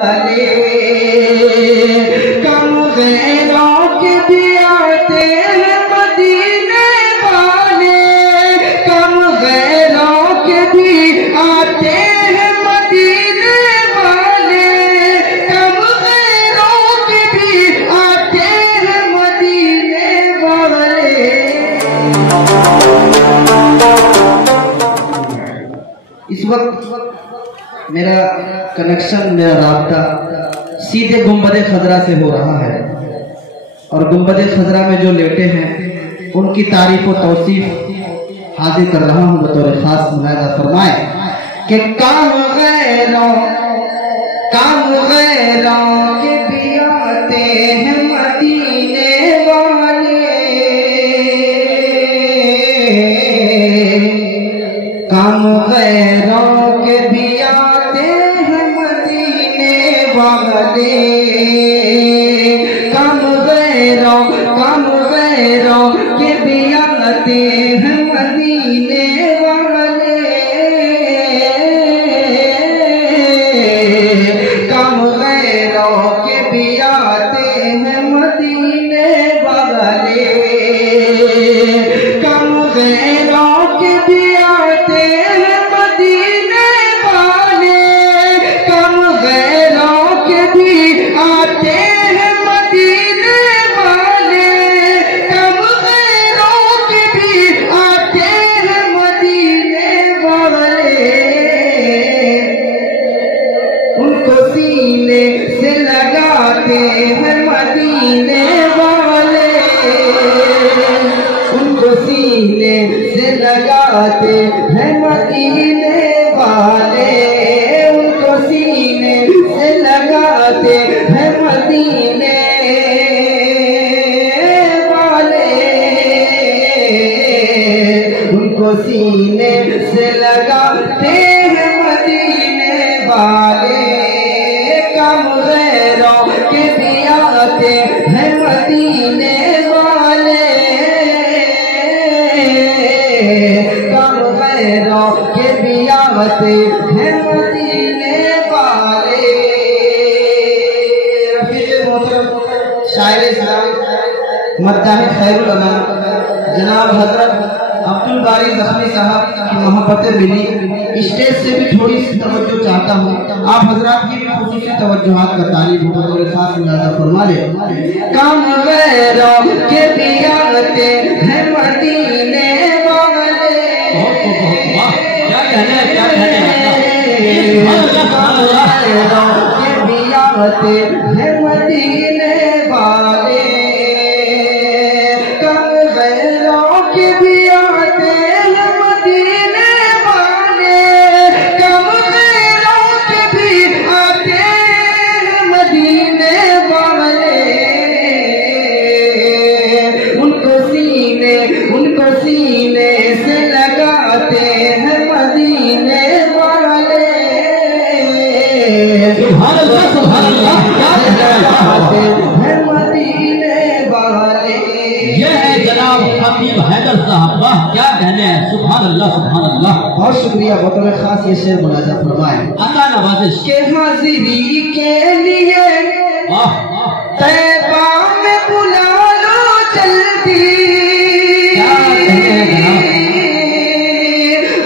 कम गैरों के भी आते हैं मदीने वाले, कम गैरों के भी आते हैं मदीने वाले, कम गैरों के भी आते हैं मदीने वाले। इस वक्त मेरा कनेक्शन, मेरा राब्ता सीधे गुंबदे खजरा से हो रहा है और गुंबदे खजरा में जो लेटे हैं उनकी तारीफ और तौसीफ हाजिर कर रहा हूँ बतौर खास। मुलाहिजा फरमाए कि काम गैरों के भी आते हैं मदीने वाले, काम गैरों के भी आते हैं मदीने वाले, कम गैरों के भी आते हैं मदीने वाले, कम गैरों के भी आते हैं मदीने वाले, कम गैरों के भी आते हैं मदीने वाले, कम गैरों के भी आते हैं मदीने वाले, कम गैरों के भी आते हैं मदीने वाले। उनको सीने से लगाते हैं मदीने वाले, उनको सीने से लगाते हैं मदीने वाले, उनको सीने से लगाते हैं मदीने वाले, उनको सीने से लगाते हैं मदीने वाले, कम गैरों के भी आते हैं मदीने वाले, कम गैरों के भी आते हैं मदीने वाले। रफीक मोहतरम शायर इस्लाम मद्दाह खैरुल अनाम जनाब हजरत अब्दुल बारी ज़ख्मी साहब की मोहब्बतें मिली, स्टेज से भी थोड़ी सी तवज्जो चाहता हूँ। आप हजरात की भी खुसूसी तवज्जुहात का तारीफ बतौर खास मुलाहिजा फरमा ले। कम गैरों के भी आते हैं मदीने वाले, कम गैरों के भी आते हैं मदीने वाले, कम गैरों के भी आते हैं मदीने वाले, कम गैरों के भी आते हैं मदीने वाले, उनको सीने से लगाते हैं मदीने वाले, सुभान अल्लाह सुभान अल्लाह, लगाते हैं मदीने वाले। ये है जनाब हबीब हैदर साहब, वाह क्या कहने हैं, सुभान अल्लाह सुभान अल्लाह। बहुत शुक्रिया, बतौर खास ये शेर मुलाहिजा फरमाए। अल्लाह नवाजिश के हाजिरी के लिए वाह तैबा में बुला लो जल्दी,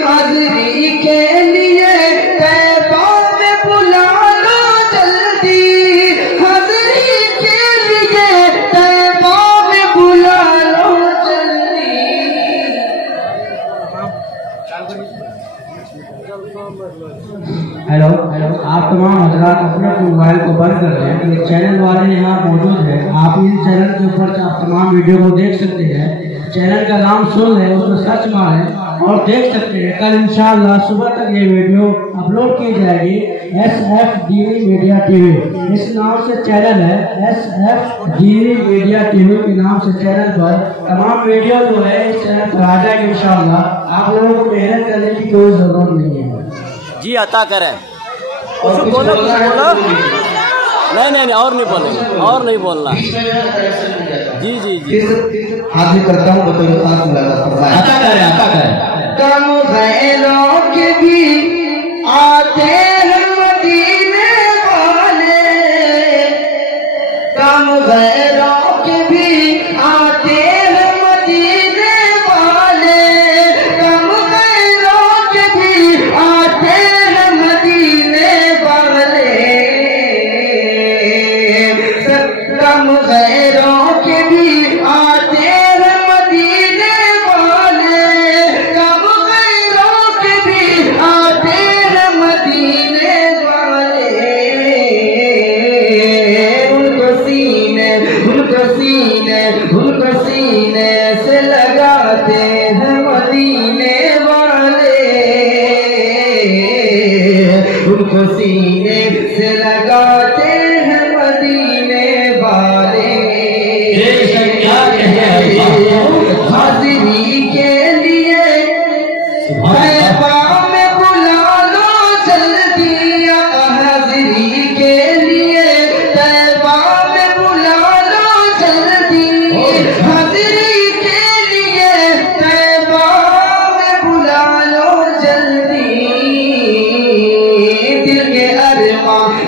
हाजिरी के लिए तैबा में बुला लो जल्दी, हाजिरी के लिए तैबा में बुला लो जल्दी। हेलो, आप तमाम हजरात अपने मोबाइल को बंद कर दें। ये चैनल वाले यहाँ मौजूद है, आप इस चैनल के ऊपर आप तमाम वीडियो को देख सकते हैं। चैनल का नाम सुन है, उसमें सर्च मारें और देख सकते हैं। कल इंशाअल्लाह सुबह तक ये वीडियो अपलोड की जाएगी। SFDV मीडिया टीवी इस नाम से चैनल है, SFDV मीडिया टीवी के नाम से चैनल पर तमाम वीडियो जो है इस चैनल पर आ जाएगी इंशाअल्लाह। आप लोगों को मेहनत करने की कोई जरूरत नहीं है। जी अता करें, बोलो बोलो, नहीं और नहीं बोलेंगे, और नहीं बोलना। जी जी जी हाजिर करता हूँ बतौर खास मुलाहिजा फरमाए। अता करें कम गैरों के भी आते हैं मदीने वाले,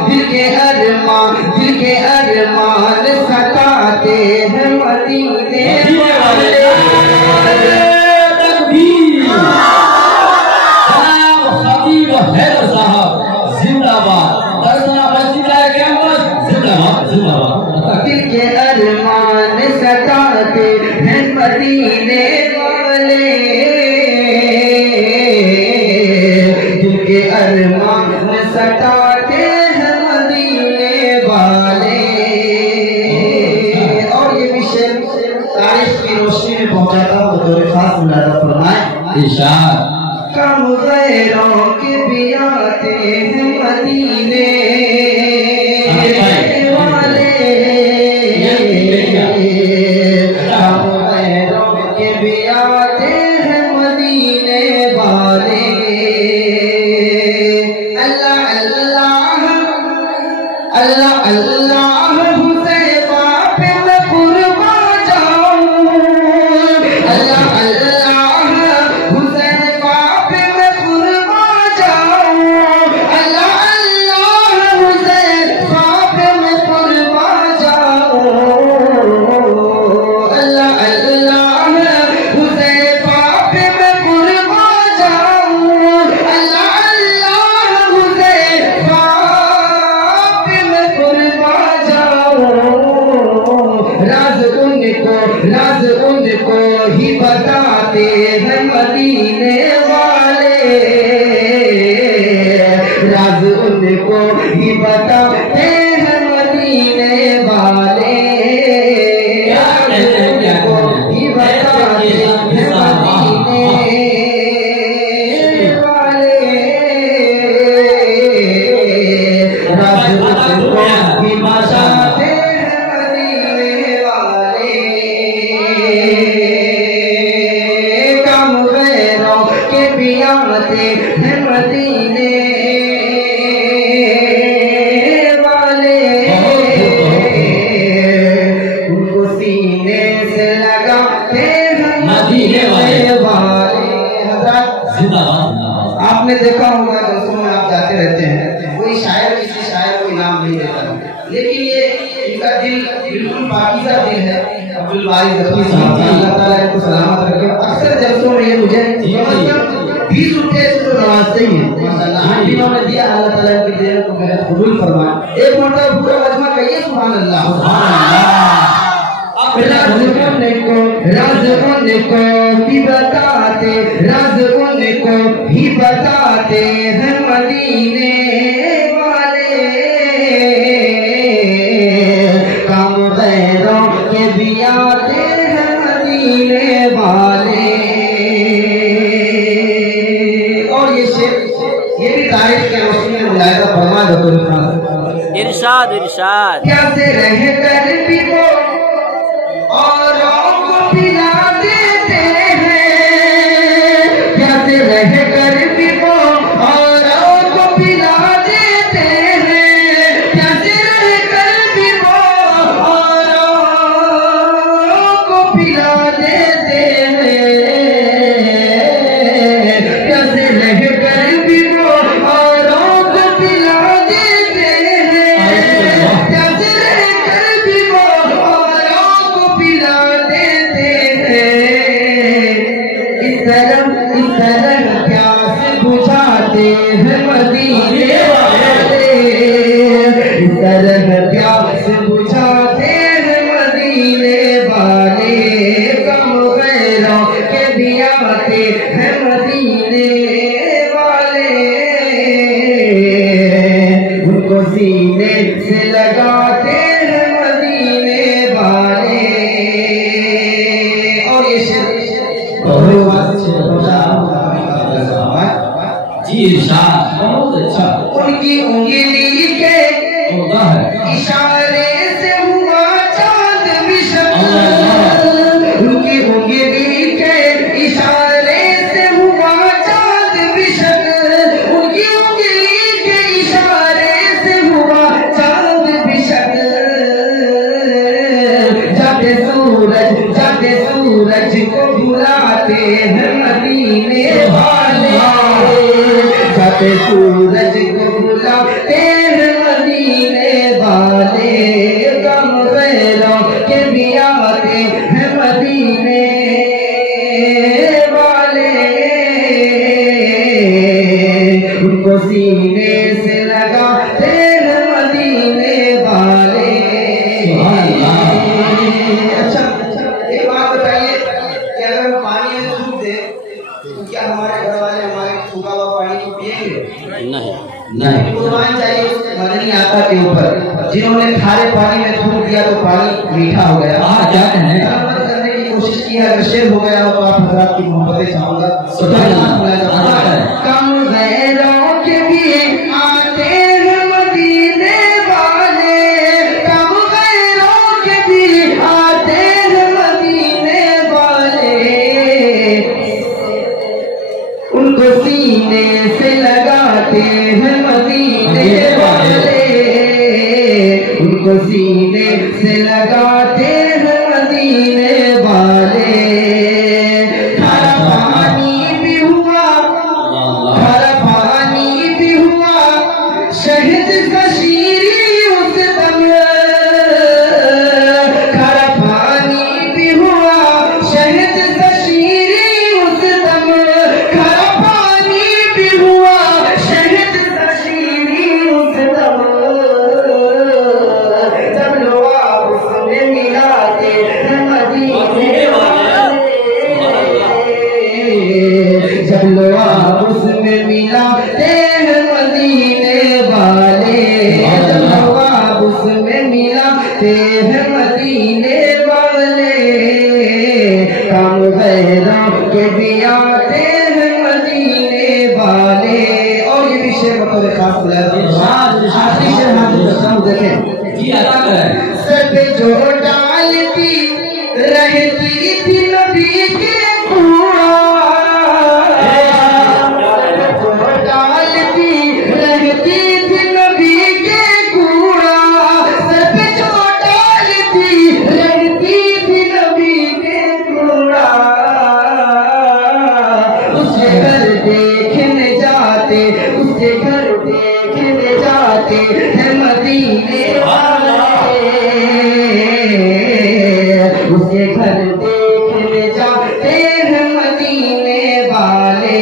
दिल के अरमान सताते हैं मदीने वाले। खतीब हैदर साहब जिंदाबाद। दिल के अरमान सताते हैं मदीने वाले, दिल के अरमान सताते हैं मदीने वाले। और ये विषय तारीफ की रोशनी में पहुंचाता हूँ बतौर खास मुलाजा फरमाए। इरशाद कम गैरों के भी आते हैं मदीने वाले, कम गैरों के भी आते हैं मदीने वाले। अल्लाह अल्लाह अल्लाह अल्लाह हुसैबा पे मैं कुर्बान जाऊं, अल्लाह अल्लाह हुसैबा पे मैं कुर्बान जाऊं, अल्लाह अल्लाह हुसैबा पे मैं कुर्बान जाऊं, अल्लाह अल्लाह हुसैबा पे मैं कुर्बान जाऊं, अल्लाह अल्लाह हुसैबा पे मैं कुर्बान जाऊं। राज उनको ही बताते हैं मदीने वाले, राज उनको ही बताते हैं मदीने वाले, राज उनको ही बताते हैं मदीने वाले, राज उनको ही बताते आते हैं मदीने वाले, उनको सीने से लगाते हैं मदीने वाले। आपने देखा होगा जलसों में आप जाते रहते हैं, कोई शायर किसी शायर को इनाम नहीं देता, लेकिन ये इनका दिल बिल्कुल पाकीज़ा दिल है। अब्दुल बारी ज़फ़ी साहब अल्लाह ताला इनको सलामत रखे। अक्सर जलसों में ये मुझे 20 रुपए से तो नवाजते ही हैं माशाअल्लाह, इन्होंने दिया, अल्लाह ताला इनकी देन को मेहनत कबूल फरमाए। एक मरतबा पूरा मजमा कहिए सुभान अल्लाह। राज उनको ही बताते, राज उनको ही बताते हैं मदीने वाले, काम गैरों के भी आते हैं मदीने वाले। और ये भी तारीफ के रोशनी में मुलाहिजा फरमा दो। इरशाद इरशाद प्यासे रह कर भी वो औरों को पिला देते हैं, प्यासे रह कर भी वो औरों को पिला देते हैं, प्यासे रह कर भी वो औरों को पिला देते हैं, प्यासे रह कर भी वो औरों को पिला देते हैं, प्यासे रह कर भी वो औरों को पिला देते हैं। इस तरह प्यास बुझाते हैं मदीने वाले, इस तरह प्यास बुझाते हैं मदीने वाले, कम गैरों के भी आते हैं मदीने वाले, उनको सीने से लगाते हैं मदीने वाले। और ये जी इरशाद बहुत अच्छा। उनकी उंगली के इशारे से हुआ चांद विशक्ल, उनकी उंगली के इशारे से हुआ चांद विशक्ल, उनकी उंगली के इशारे से हुआ चांद विशक्ल। जाते सूरज को बुलाते हैं मदीने वाले, जाते सूरज को बुलाते हैं ऊपर जिन्होंने खारे पानी में थूक दिया तो पानी मीठा हो गया। क्या कहने करने की कोशिश की है, अगर शेर हो गया हो तो आप हजरात की मोहब्बतें चाहूंगा। कम गैरों के भी आते हैं मदीने वाले, कम गैरों के भी आते हैं मदीने वाले, उनको सीने से लगाते हैं मदीने वाले, उनको सीने से लगाते हैं मदीने वाले। खारा पानी भी हुआ, खारा पानी भी हुआ, शहद का शीरी उस दम, खारा पानी भी हुआ, शहद का शीरी उस दम, खारा पानी भी हुआ, शहद का शीरी उस दम, जब लोग उसमें मिलाते हैं मदीने वाले, जब लोग उसमें मिलाते हैं मदीने वाले, जब लोग उसमें मिलाते हैं मदीने वाले, काम गैरों के भी आते हैं मदीने वाले। और ये भी शेर बतौर खास आखिरी शेर हाथ देखें जी अदा करें। सर पे जो डालती रहती थी नबी के कूड़ा, जो डालती रहती थी नबी के कूड़ा, सर पे जो डालती रहती थी नबी के कूड़ा, उसके घर देखने जाते, उसके घर देखने जाते हैं मदीने वाले, उसके घर देखने जाते हैं मदीने वाले,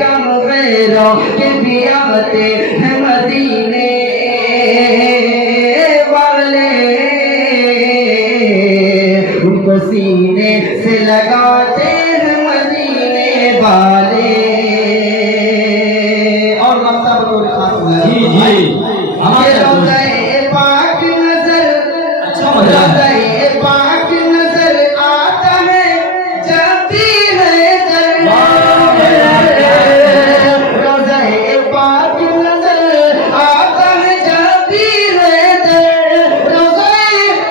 कम गैरों के भी आते हैं मदीने वाले, उनको सीने से लगाते हैं मदीने वाले। और मक्ता बतौर खास जी जी हमारे रोज़े पाक नजर, अच्छा मजा है। रोज़े पाक नजर आता है जब भी है दर, रोज़े पाक नजर आता है जब भी है दर, रोज़े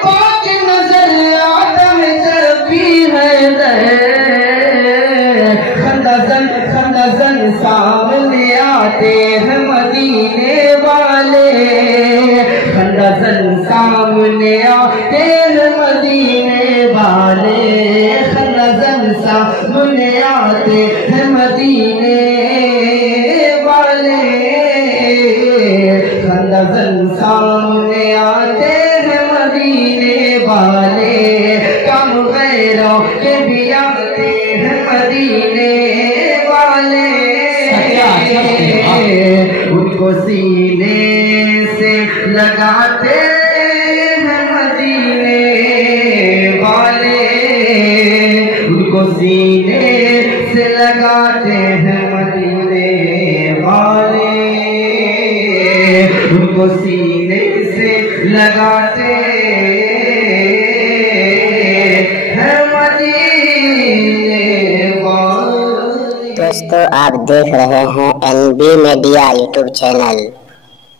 पाक नजर आता है जब भी है दर, खंदजन खंदजन सामने आते हैं मदीने वाले, खंदजन सामने आते हैं मदीने वाले, खंदजन सामने आते हैं मदीने वाले, खंदजन सामने आते हैं मदीने वाले, कम गैरों के भी आते हैं मदीने वाले, उनको सीने से लगाते हैं मदीने वाले, उनको सीने से लगाते हैं मदीने वाले, उनको सीने से लगाते हैं मदीने वाले। दोस्तों आप देख रहे हैं NB मीडिया यूट्यूब चैनल।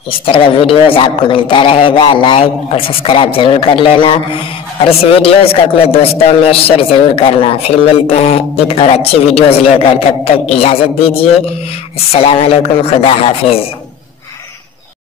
इस तरह का वीडियोस आपको मिलता रहेगा। लाइक और सब्सक्राइब जरूर कर लेना और इस वीडियोस को अपने दोस्तों में शेयर जरूर करना। फिर मिलते हैं एक और अच्छी वीडियोस लेकर, तब तक इजाज़त दीजिए। अस्सलाम वालेकुम, खुदा हाफिज।